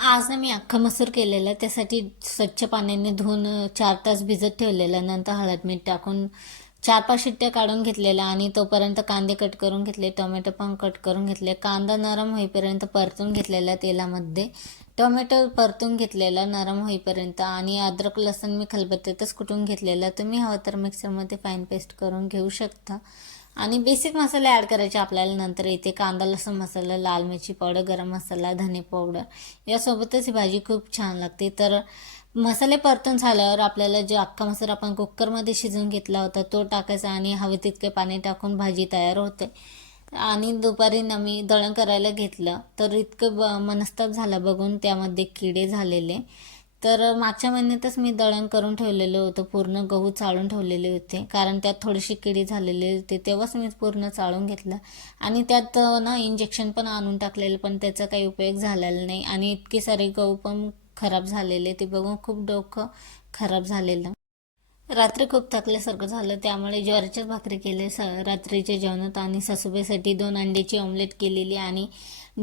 आज ना मी अख्खा मसूर केलेला त्यासाठी स्वच्छ पाण्याने धुवून चार तास भिजत ठेवलेला नंतर हळद मीठ टाकून चार पाच शिट्ट्या काढून घेतलेल्या आणि तोपर्यंत कांदे कट करून घेतले टोमॅटो पण कट करून घेतले. कांदा नरम होईपर्यंत परतून घेतलेला तेलामध्ये. टोमॅटो परतून घेतलेला नरम होईपर्यंत आणि अद्रक लसूण मी खलबत्त्यातच कुटून घेतलेला. तुम्ही हवं तर मिक्सरमध्ये फाईन पेस्ट करून घेऊ शकता. आणि बेसिक मसाले ॲड करायचे आपल्याला नंतर. इथे कांदा लसूण मसाला लाल मिरची पावडर गरम मसाला धने पावडर यासोबतच ही भाजी खूप छान लागते. तर मसाले परतून झाल्यावर आपल्याला जो अख्खा मसाला आपण कुकरमध्ये शिजवून घेतला होता तो टाकायचा आणि हवे तितके पाणी टाकून भाजी तयार होते. आणि दुपारी ना मी दळण करायला घेतलं तर इतकं ब मनस्ताप झाला बघून त्यामध्ये किडे झालेले. तर मागच्या महिन्यातच मी दळण करून ठेवलेलं होतं पूर्ण गहू चाळून ठेवलेले होते. कारण त्यात थोडीशी किडी झालेली होती तेव्हाच मी पूर्ण चाळून घेतलं. आणि त्यात ना इंजेक्शन पण आणून टाकलेलं पण त्याचा काही उपयोग झालेला नाही. आणि इतके सारे गहू पण खराब झालेले ते बघून खूप डोकं खराब झालेलं. रात्री खूप थकल्यासारखं झालं. त्यामुळे ज्वारीच्याच भाकरी केले स रात्रीच्या जेवणात आणि सासूबाईसाठी दोन अंड्याची ऑमलेट केलेली आणि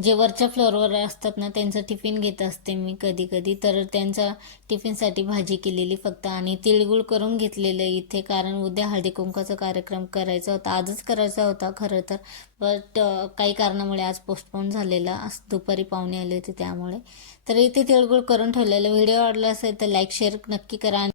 जे वरच्या फ्लोअरवर असतात ना त्यांचं टिफिन घेत असते मी कधी कधी तर त्यांचा टिफिनसाठी भाजी केलेली फक्त आणि तिळगुळ करून घेतलेलं इथे. कारण उद्या हळदी कुंकाचा कार्यक्रम करायचा होता. आजच करायचा होता खरं तर. बट काही कारणामुळे आज पोस्टपोन झालेला. दुपारी पाहुणे आले होते त्यामुळे. तर इथे तिळगुळ करून ठेवलेलं. व्हिडिओ आवडला असेल तर लाईक शेअर नक्की करा.